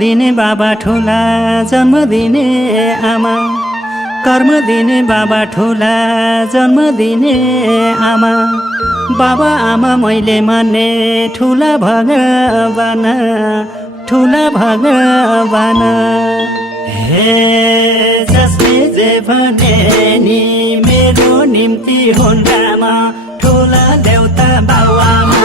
दिने बाबा ठुला जन्म दिने आमा, कर्म दिने बाबा ठुला जन्म दिने आमा, बाबा आमा मैले मान्ने ठुला भगवान, ठुला भगवान। हे जसले जे भने नि मेरो निम्ति हुन् रामा, ठुला देउता बाबुआमा।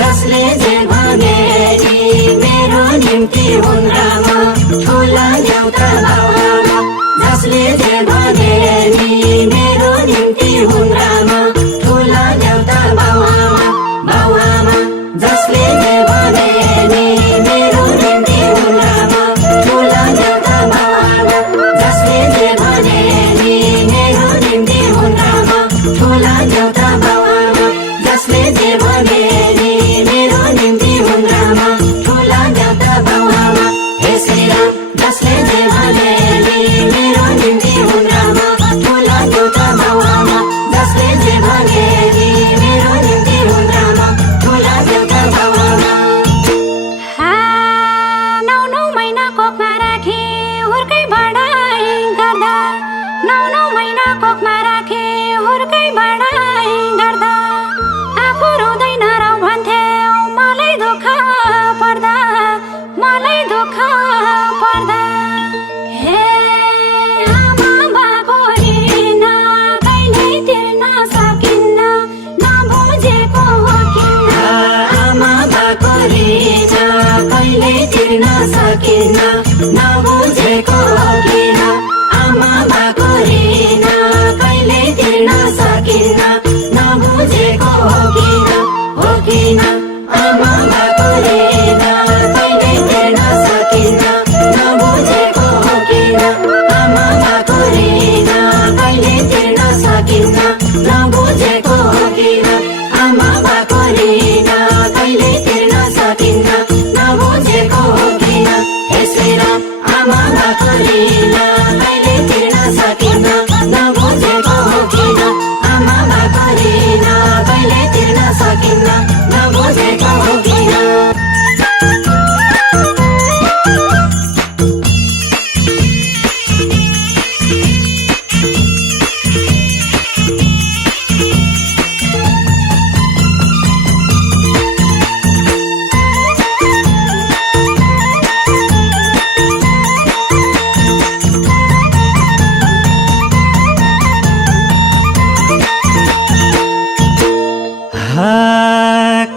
जसले जे भने नि मेरो निम्ति हुन् रामा, ठुला देउता बाबुआमा। जसले जे भने नि मेरो निम्ति हुन् रामा, ठुला देउता बाबुआमा, बाबुआमा। जसले जे भने नि मेरो निम्ति हुन् रामा, ठुला देउता बाबुआमा। जसले जे भने नि मेरो निम्ति हुन् रामा, ठुला देउता बाबुआमा। जसले जे भने नि मेरो निम्ति हुन् रामा, ठुला देउता बाबुआमा। हे श्री राम, जसले जे भने नि मेरो निम्ति हुन् रामा, ठुला देउता बाबुआमा। जसले जे भने नि मेरो निम्ति हुन् रामा, ठुला देउता बाबुआमा। नौ महिना कोखमा राखे हुर्कै बढाइ गर्दा, नौ महिना कोखमा राखे हुर्कै बढाइ गर्दा, आफू रुँदैन र भन्थ्यौ मलाई दुःख पर्दा, मलाई दुःख पर्दा। हे आमा बाको ऋण कहिल्यै तिर्न सकिन्न, नबुझेको हो किन। आमा बाको ऋण कहिल्यै तिर्न सकिन्न, नबुझेको हो किन। आमा बाको ऋण कहिल्यै तिर्न सकिन्न, नबुझेको हो किन, हो किन। आमा बाको ऋण कहिल्यै तिर्न सकिन्न, नबुझेको हो किन। आमा बाको ऋण कहिल्यै तिर्न सकिन्न, नबुझेको हो किन। आमा बाको ऋण कहिल्यै तिर्न सकिन्न, नबुझेको हो किन। हे श्री राम, आमा बाको ऋण कहिल्यै तिर्न सकिन्न, नबुझेको हो किन। आमा बाको ऋण कहिल्यै तिर्न सकिन्न, नबुझेको हो किन।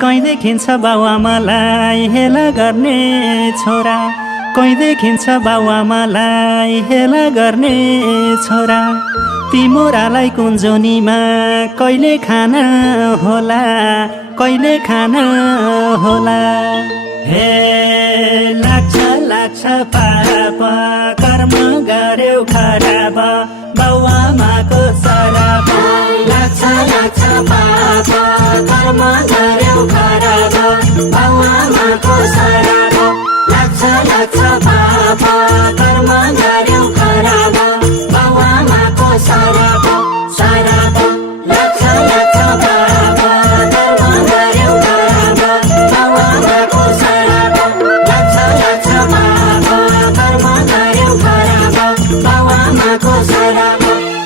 कहीँ देखिन्छ बाबुआमालाई हेला गर्ने छोरा, कहीँ देखिन्छ बाबुआमालाई हेला गर्ने छोरा। तिमोरालाई कुञ्जोनीमा कहिले खाना होला, कहिले खाना होला। हे लाग्छ लाग्छ पाप कर्म गर्यौ खराब, बाबुआमाको सराप। लाग्छ लाग्छ पाप कर्म गर्यौ खराब, बाबुआमाको सराप। लाग्छ लाग्छ पाप कर्म गर्यौ खराब, बाबुआमाको सराप, सराप। लाग्छ लाग्छ पाप कर्म गर्यौ खराब, बाबुआमाको सराप। लाग्छ लाग्छ पाप कर्म गर्यौ खराब, बाबुआमाको सराप।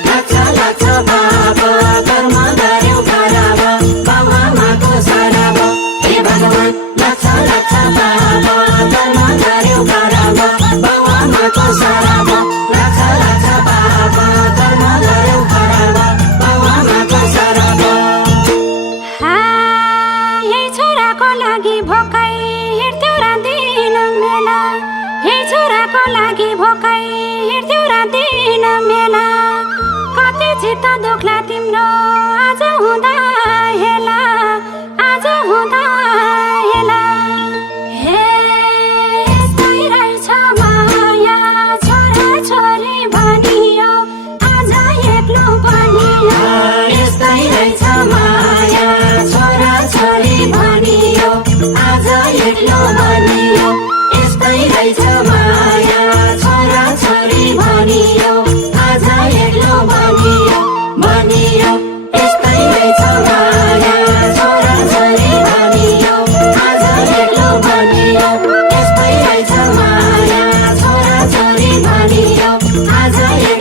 लाग्छ लाग्छ पाप कर्म गर्यौ खराब, बाबुआमाको सराप। हे भगवान, लाग्छ लाग्छ पाप कर्म गर्यौ खराब, बाबुआमाको सराप। लाग्छ लाग्छ पाप कर्म गर्यौ खराब, बाबुआमाको सराप। यही छोराको लागि भोकै हिँड्थ्यौ रातदिन मेला, यही छोराको लागि भोकै हिँड्थ्यौ रातदिन मेला।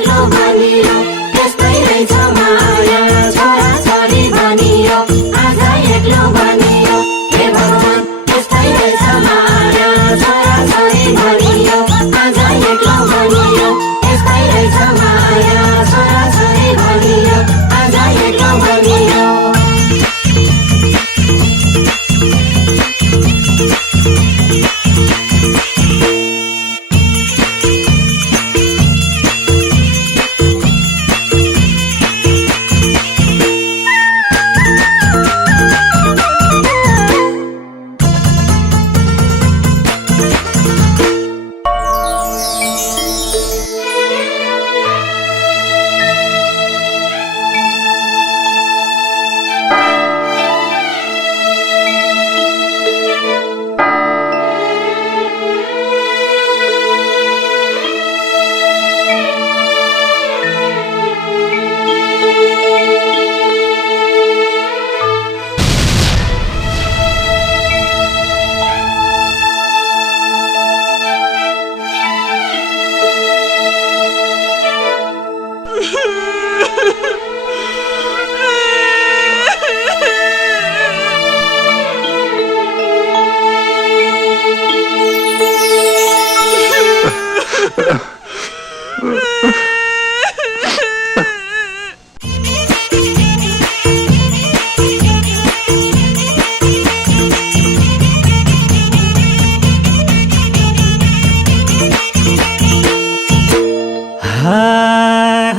एक्लो बनियो त्यस्तै रहेछ माया छोरा छोरी बनियो आज एक्लो बनियो हे भगवान त्यस्तै रहेछ माया छोरा छोरी बनियो आज एक्लो बनियो त्यस्तै रहेछ माया छोरा छोरी बनियो आज एक्लो बनियो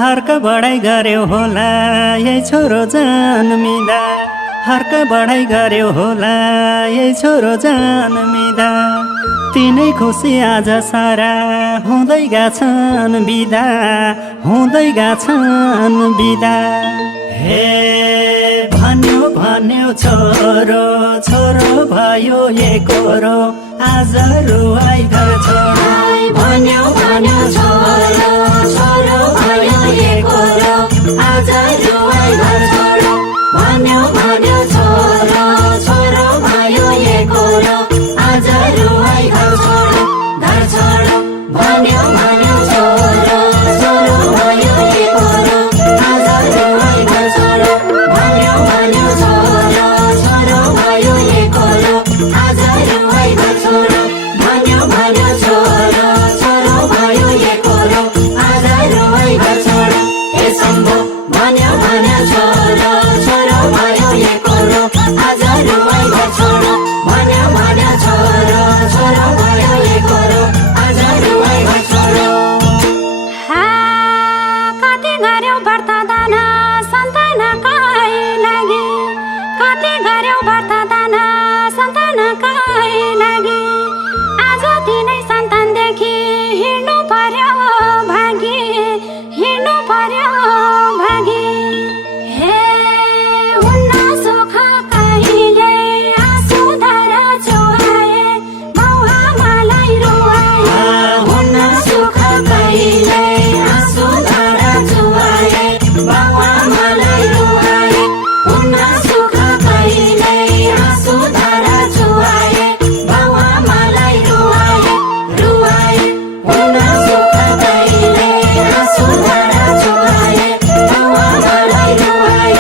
हर्क बढाइ गर्यो होला यही छोरो जन्मिँदा हर्क बढाइ गर्यो होला यही छोरो जन्मिँदा तिनै खुसी आज सारा हुँदै गछन् बिदा हुँदै गछन् बिदा हे भन्यो भन्यो छोरो छोरो भयो एकोरो आज रुवाई घर छोरो भन्यो भन्यो छोरो छोरो भयो एकोरो आज रुवाई घर छोरो भन्यो भन्यो छोरो छोरो भयो एकोरो आज रुवाई घर छोरो भन्यो भन्यो छोरो छोरो भयो एकोरो आज रुवाई घर छोरो भन्यो भन्यो छोरो छोरो भयो एकोरो आज रुवाई घर छोरो भन्यो भन्यो छोरो छोरो भयो एकोरो आज रुवाई घर छोरो हे शम्भो भन्यो भन्यो छोरो छोरो भयो एकोरो आज रुवाई घर छोरो भन्यो भन्यो छोरो छोरो भयो एकोरो आज रुवाई घर छोरो कति गर्यो व्रत दान सन्तानकै लागि कति गर्यो व्रत दान सन्तानकै लागि आज तिनै सन्तानदेखि हिँड्नु पर्यो भागी हिँड्नु पर्यो भागी हे हुन्न सुख कहिले आँसु धारा चुहाए बाउ आमालाई रुवाए हुन्न सुख कहिले आँसु धारा चुहाए बाउ आमालाई रुवाए हुन्न सुख कहिले आँसु धारा चुहाए बाउ आमालाई रुवाए रुवाए हुन्न सुख कहिले आँसु धारा चुहाए बाउ आमालाई रुवाए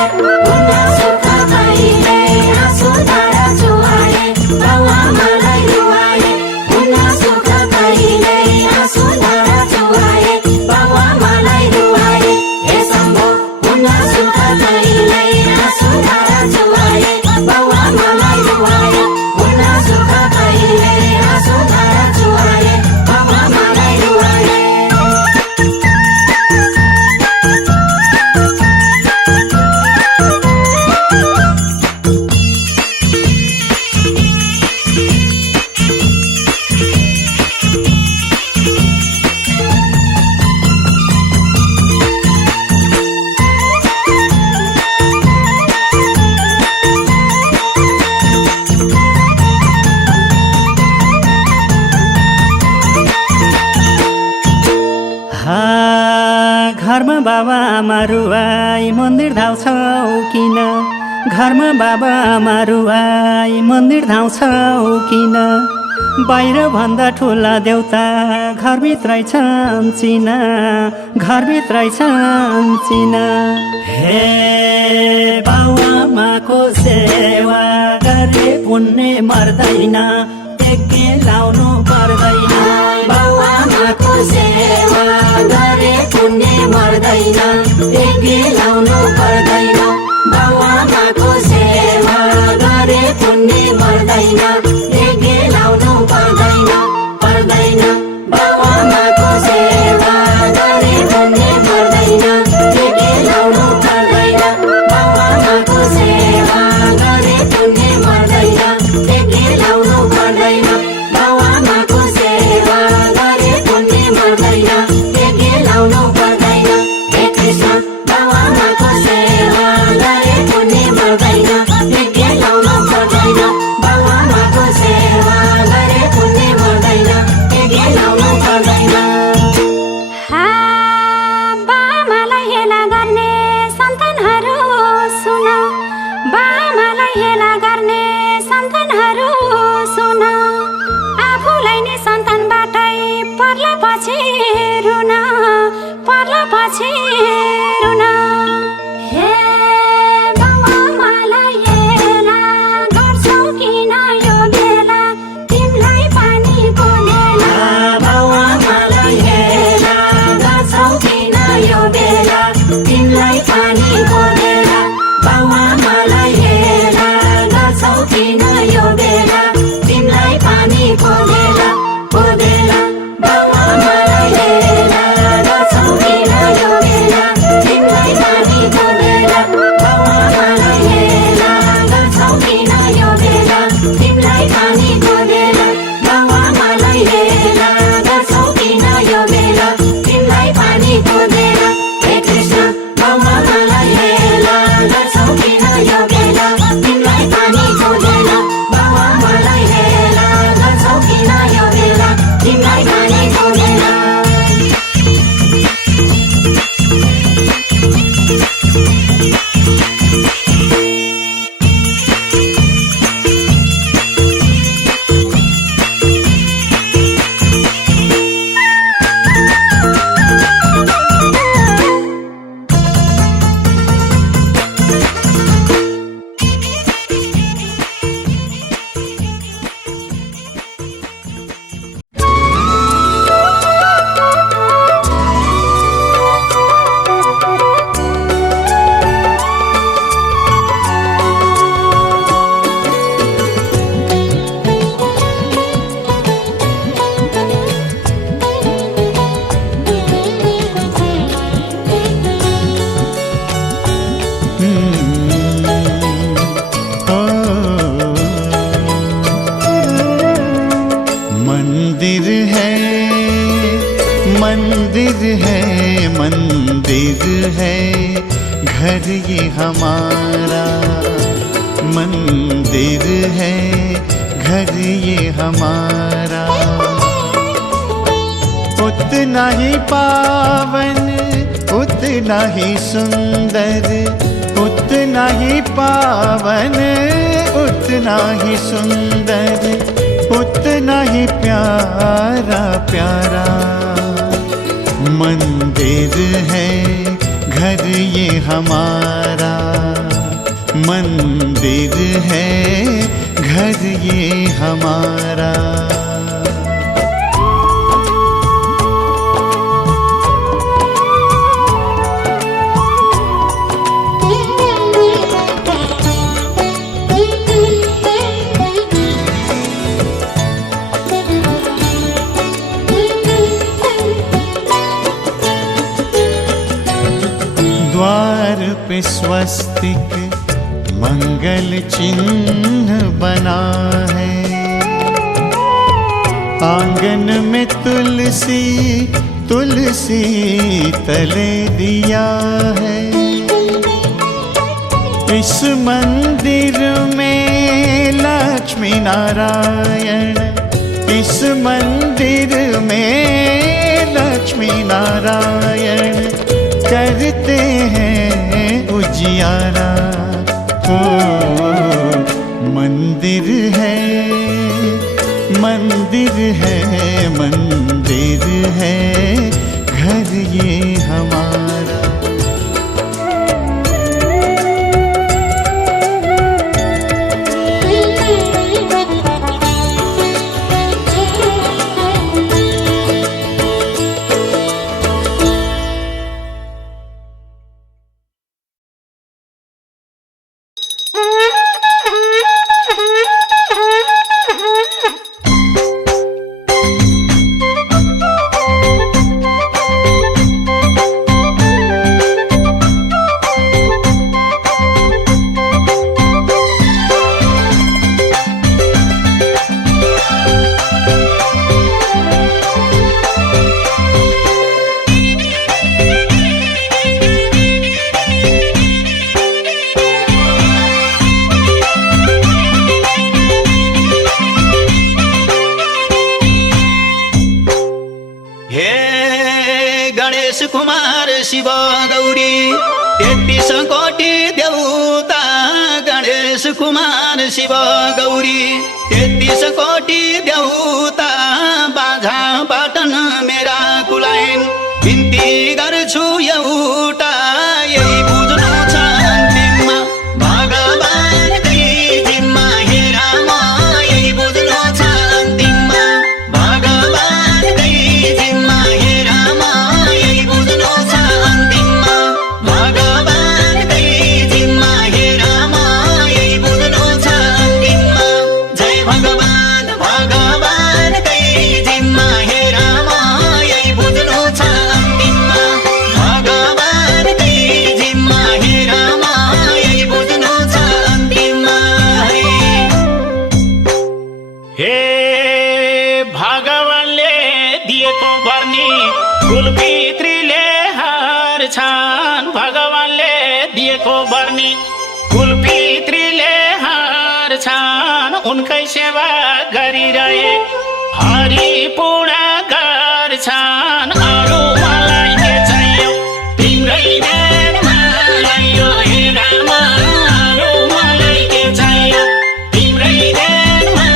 हुन्न सुख कहिले आँसु धारा चुहाए बाउ आमालाई रुवाए हुन्न सुख कहिले आँसु धारा चुहाए बाउ आमालाई रुवाए हे शम्भो हुन्न सुख कहिले आँसु धारा चुहाए बाउ आमालाई रुवाए हुन्न सुख कहिले आँसु धारा चुहाए बाउ आमालाई रुवाए घरमा बाबा आमा रुवाई मन्दिर धाउँछौ किन घरमा बाबा आमा रुवाई मन्दिर धाउँछौ किन बाहिर भन्दा ठुला देउता घरभित्रै छन् चिना, घरभित्रै छन् चिना। हे बाउआमाको सेवा गरे पुण्य मर्दैन, यज्ञ लाउनु पर्दैन। बाउआमाको सेवा गरे पुण्य मर्दैन, यज्ञ लाउनु पर्दैन। बाउआमाको सेवा गरे पुण्य मर्दैन, यज्ञ लाउनु पर्दैन, पर्दैन। बाउआमाको सेवा गरे पुण्य मर्दैन, यज्ञ लाउनु पर्दैन। बाउआमाको सेवा गरे पुण्य मर्दैन, यज्ञ लाउनु पर्दैन। बाउआमाको सेवा गरे पुण्य मर्दैन, यज्ञ लाउनु पर्दैन। हे कृष्ण बाउआमाको सेवा गरे पुण्य मर्दैन, यज्ञ लाउनु पर्दैन। बाउआमाको सेवा गरे पुण्य मर्दैन, यज्ञ लाउनु पर्दैन। बामालाई हेला गर्ने सन्तानहरू सुन, बामालाई हेला गर्ने सन्तानहरू सुन। आफूलाई नि सन्तानबाटै पर्ला पछि रुन, पर्ला पछि रुन। हे बाउआमालाई हेला गर्छौ किन यो बेला, तिमीलाई पानीको बेला। बाउआमालाई हेला गर्छौ किन यो बेला, तिमीलाई पानीको बेला। बाउआमालाई हेला गर्छौ किन यो बेला, तिमीलाई पानीको बेला, को बेला। बाउआमालाई हेला गर्छौ किन यो बेला, तिमीलाई पानीको बेला। बाउआमालाई हेला गर्छौ किन यो बेला, तिमीलाई पानीको बेला। बाउआमालाई हेला गर्छौ किन यो बेला, तिमीलाई पानीको बेला। हे कृष्ण बाउआमालाई हेला गर्छौ किन यो बेला, तिमीलाई पानीको बेला। बाउआमालाई हेला गर्छौ किन यो बेला, तिमीलाई पानीको बेला। मंदिर है, मंदिर है, मंदिर है घर ये हमारा। मंदिर है घर ये हमारा। उतना ही पावन, उतना ही सुंदर, उतना ही पावन, उतना ही सुंदर, उतना ही प्यारा प्यारा। मंदिर है घर ये हमारा। मंदिर है घर ये हमारा। द्वार पे स्वस्तिक मंगल चिन्ह बना है। आंगन में तुलसी, तुलसी तले दिया है। इस मंदिर में लक्ष्मी नारायण, इस मंदिर में लक्ष्मी नारायण करते हैं उजियारा। ओ मंदिर है, मंदिर गौरी 33 कोटी देवता गणेश कुमार शिव गौरी 33 कोटी देवता बाजा बटन मेरा कुलाइन बिन्ती गर्छु एउटा यही बुझ्नु छ अन्तिममा भगवानकै जिम्मा हे राम यही बुझ्नु छ अन्तिममा भगवानकै जिम्मा हे राम यही बुझ्नु छ अन्तिममा भगवानकै जिम्मा हे राम यही बुझ्नु छ अन्तिममा जय भगवान भगवानकै जिम्मा हे राम यही बुझ्नु छ अन्तिममा भगवानकै जिम्मा हे राम यही बुझ्नु छ अन्तिममा हे भगवानले दिएको भर्नी कुलपितृले हार्छन् भगवानले दिएको भर्नी कुलपितृले हार्छन् उनकै सेवा गरिरहे हरि पूर्ण गर्छन् अरू मलाई के चाहियो तिम्रै ध्यानमा लायो हे राम अरू मलाई के चाहियो तिम्रै ध्यानमा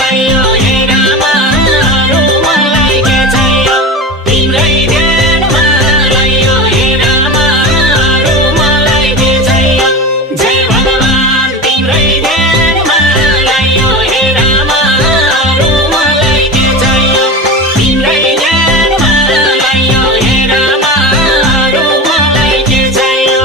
लायो हे राम अरू मलाई के चाहियो तिम्रै ध्यानमा लायो हे राम अरू मलाई के चाहियो जय भगवान तिम्रै ध्यानमा लायो हे राम अरू मलाई के चाहियो तिम्रै ध्यानमा लायो हे राम अरू मलाई के चाहियो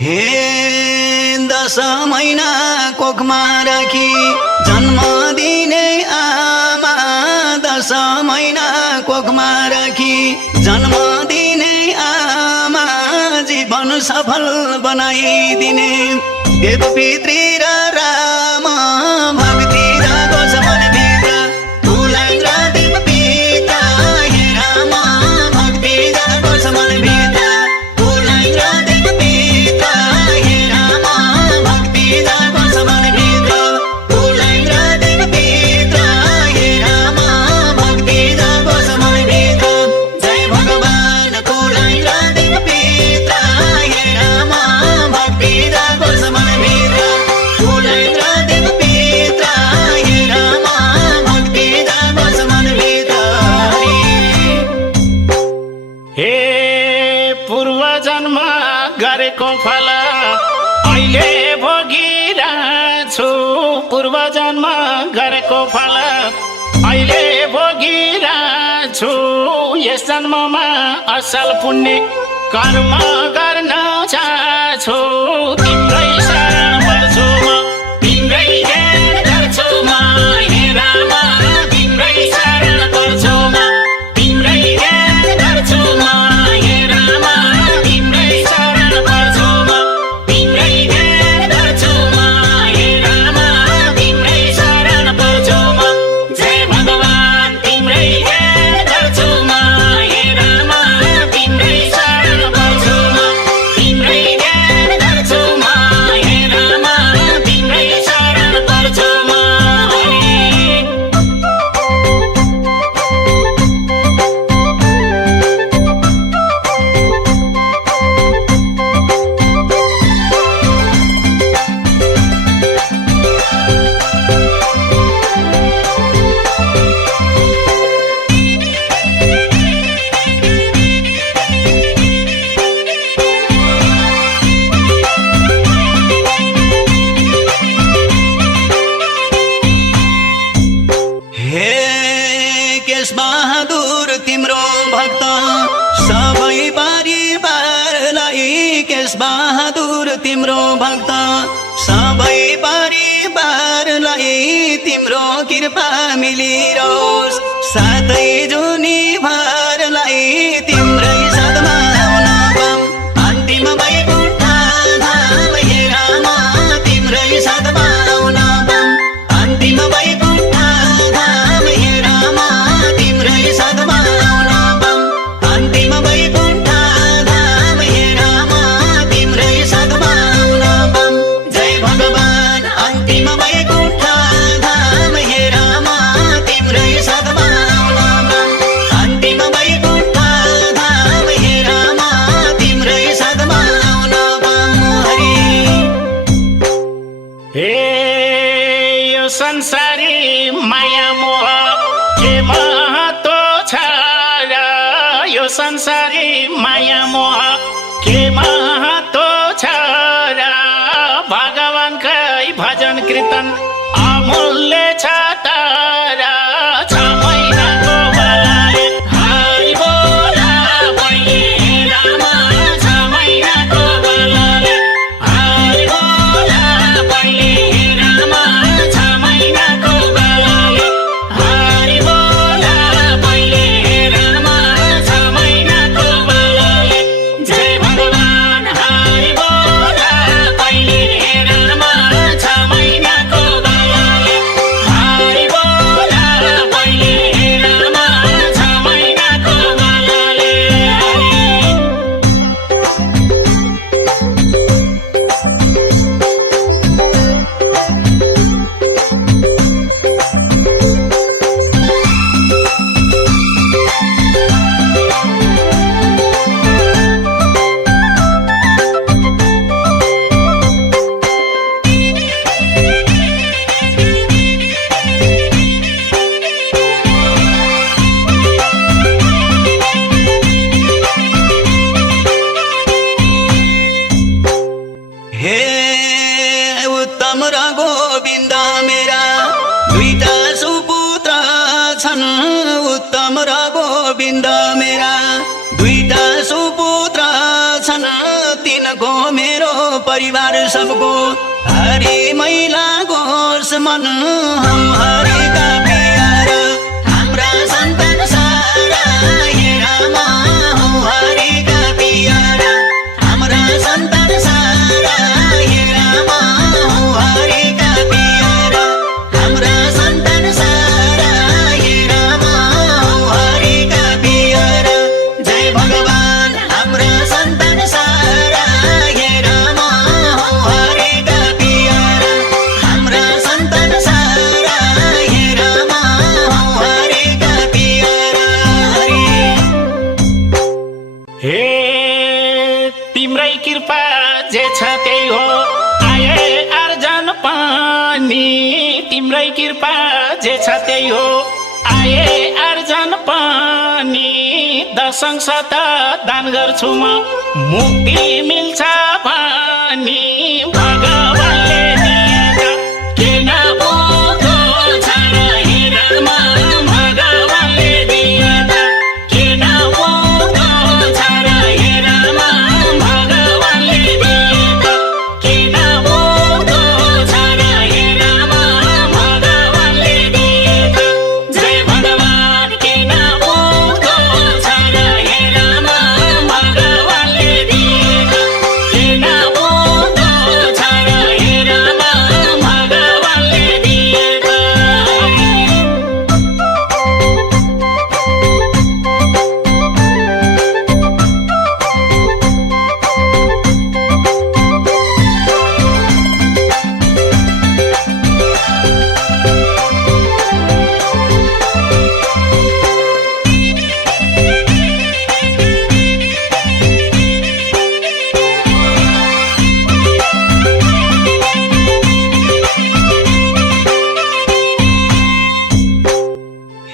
हे 10 महिना कोखमा राखी जन्म दिने आमा 10 महिना कोखमा राखी जन्म दिने आमा जीवन सफल बनाइदिने देव पितृ र राम भक्ति जागोस् मनभित्र तुलाई र देव पिता हे राम भक्ति जागोस् मनभित्र तुलाई र देव पिता हे राम भक्ति जागोस् मनभित्र तुलाई र देव पिता हे राम भक्ति जागोस् मनभित्र जय भगवान तुलाई र देव पिता हे राम भक्ति जागोस् मनभित्र तुलाई र देव पिता हे राम भक्ति जागोस् मनभित्र हे पूर्व जन्म गरेको फल अहिले भोगिरहेछु पूर्व जन्म गरेको फल अहिले भोगिरहेछु यस जन्ममा असल पुण्य कर्म गर्न चाहन्छु तिम्रै शरण पर्छु म तिम्रै ध्यान गर्छु म हे राम तिम्रै शरण पर्छु म तिम्रै ध्यान गर्छु म हे राम तिम्रै शरण पर्छु म तिम्रै ध्यान गर्छु म हे राम तिम्रै शरण पर्छु म जय भगवान तिम्रै ध्यान गर्छु म हे राम तिम्रै शरण पर्छु म तिम्रै ध्यान गर्छु म हे राम तिम्रै शरण पर्छु म हे केश बहादुर तिम्रो भक्त सबै परिवारलाई केश बहादुर तिम्रो भक्त सबै परिवारलाई तिम्रो कृपा मिलिरोस् साथै जुनी संसारी माया मोह के महत्व छ र भगवानकै भजन कीर्तन अमूल्य छ तर छ महिनाको बलाले हरि बोल पहिले राम छ महिनाको बलाले हरि बोल पहिले राम छ महिनाको बलाले हरि बोल पहिले राम छ महिनाको बलाले जय भगवान हरि बोल पहिले राम छ महिनाको बलाले हरि बोल पहिले राम छ महिनाको बलाले हे उत्तम र गोविन्द मेरा दुईटा सुपुत्र छन् उत्तम र गोविन्द मेरा दुईटा सुपुत्र छन् तिनको मेरो परिवार सबको हरि मैला गोस मन हम हरिका प्यार हाम्रा सन्तान सारा हे राम हम हरिका प्यार हाम्रा सन्तान सारा हे राम हम हरिका प्यार हाम्रा सन्तान सारा हे राम हम हरिका प्यार जय भगवान हाम्रा सन्तान सारा हे राम हम हरिका प्यार हाम्रा सन्तान सारा हे राम हम हरिका प्यार हे तिम्रै कृपा जे छ त्यही हो आए अर्जन पानी तिम्रै कृपा जे छ त्यही हो आए अर्जन पानी दशंश त दान गर्छु म मुक्ति मिल्छ भनी भगवानले दिएका के नबोधो छ र हे राम भगवानले दिएका के नबोधो छ र हे राम भगवानले दिएका के नबोधो छ र हे राम भगवानले दिएका जय भगवान के नबोधो छ र हे राम भगवानले दिएका के नबोधो छ र हे राम भगवानले दिएका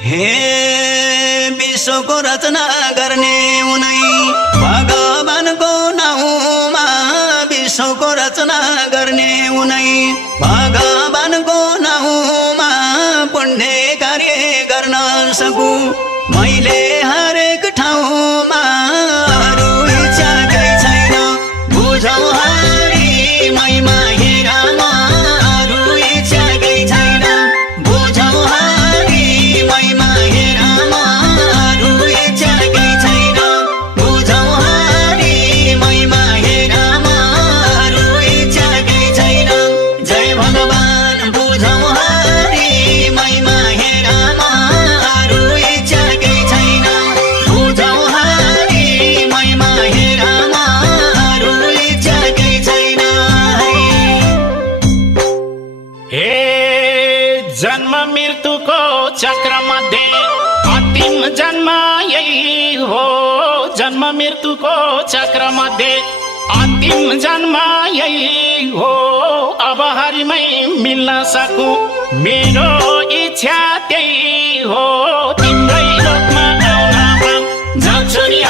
हे विश्वको रचना गर्ने उनै भगवानको नाउँमा विश्वको रचना गर्ने उनै भगवानको नाउँमा पुण्य कार्य गर्न सकु मैले हरेक ठाउँमा अरू इच्छा केही छैन बुझौ हरि महिमा हे राम अरू इच्छा केही छैन बुझौ हरि महिमा हे राम अरू इच्छा केही छैन बुझौ हरि महिमा हे राम अरू इच्छा केही छैन जय भगवान बुझौ हरि महिमा हे राम अरू इच्छा केही छैन बुझौ हरि महिमा हे राम अरू इच्छा केही छैन हे जन्म मृत्युको चक्र मध्ये अन्तिम जन्म यही हो जन्म मृत्युको चक्र मध्ये अन्तिम जन्म यही हो अब हरिमै मिल्न सकु मेरो इच्छा त्यही हो तिम्रै लोकमा आउन जान्छु नि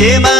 सेवा